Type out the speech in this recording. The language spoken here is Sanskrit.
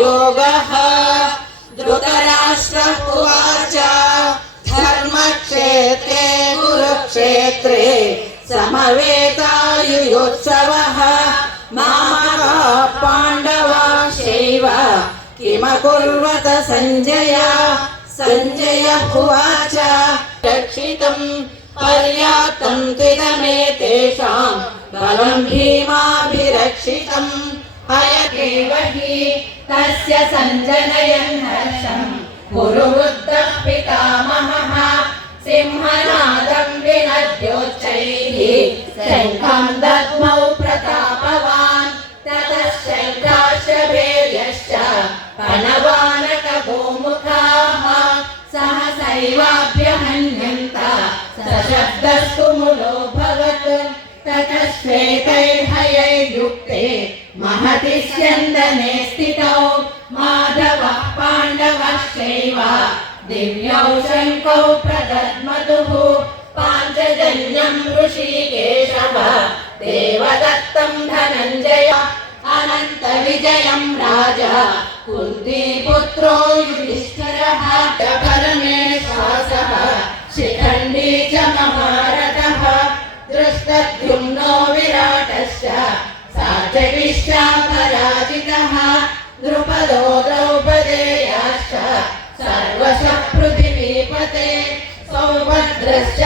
योगः। धृतराष्ट्र उवाच धर्मक्षेत्रे कुरुक्षेत्रे समवेतायुयोत्सवः मामकाः पाण्डवाश्चैव किमकुर्वत सञ्जय। सञ्जय उवाच रक्षितं पर्याप्तं त्विदमेतेषां बलं भीमाभिरक्षितम् हयग्रीव हि तस्य सञ्जनयन् हर्षं पुरुवृद्धः पितामहः सिंहनादं विनद्योच्चैः शङ्खं दद्मौ प्रतापवान्। ततः शङ्खाश्चभेर्यश्च पणवानकगोमुखाः सहसैवाभ्यहन्यन्त सशब्दस्तु मुलोऽभवत्। ततः श्वेतैर्हयैर्युक्ते महति स्यन्दने स्थितौ माधवः पाण्डवश्चैव दिव्यौ शङ्खौ प्रदद्मतुः। पाञ्चजन्यं ऋषिकेशः देवदत्तं धनञ्जय अनन्तविजयं राजा कुन्तीपुत्रो युधिष्ठिरः परमेश्वासः शिखण्डी च महारथः दृष्टद्युम्नो विराटश्च सात्यकिश्चापराजितः द्रुपदो द्रौपदेयाश्च सर्वशः पृथिवीपते सौभद्रश्च